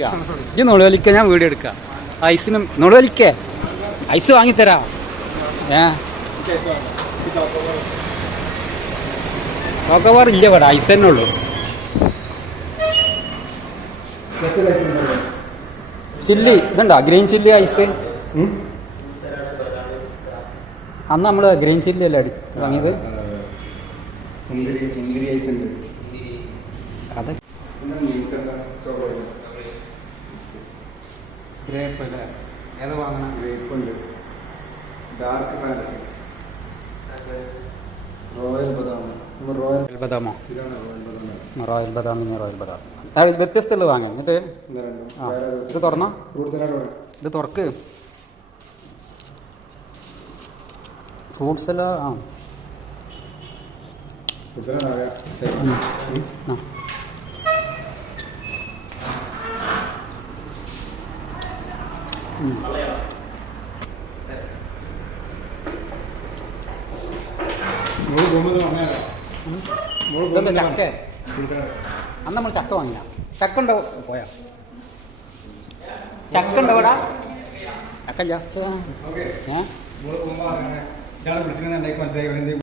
ഈ നുളവലിക്ക ഞാൻ വീഡിയോ എടുക്കാം. ഐസിനും നുളവലിക്കേ ഐസ് വാങ്ങിത്തരാ. ചോക്കോബാർ ഇല്ല ഇവിടെ, ഐസ് തന്നെ ഉള്ളു. ചില്ലി ഇതുണ്ടോ, ഗ്രീൻ ചില്ലി ഐസ്? അന്ന് നമ്മൾ ഗ്രീൻ ചില്ലി അല്ലേ വാങ്ങിയത്? അതെ, ഗ്രേപ്പ് അല്ലേ? ഏത് വാങ്ങണം? ഗ്രേപ്പ് ഉണ്ട്, ഡാർക്ക് ഫാൻറ്റസി, റോയൽ ബദാം. റോയൽ ബദാമോ? റോയൽ ബദാം. റോയൽ ബദാം വ്യത്യസ്തമുള്ളത് വാങ്ങാം. എന്നിട്ട് ഇത് തുറന്നോ, ഇത് തുറക്ക്. ഫ്രൂട്ട്സ് എല്ലാം ചക്ക. അന്ന് നമ്മൾ ചക്ക വാങ്ങിയ ചക്ക ഉണ്ടോ? പോയാ ചക്ക ഉണ്ടോ ഇവിടെ? ചക്ക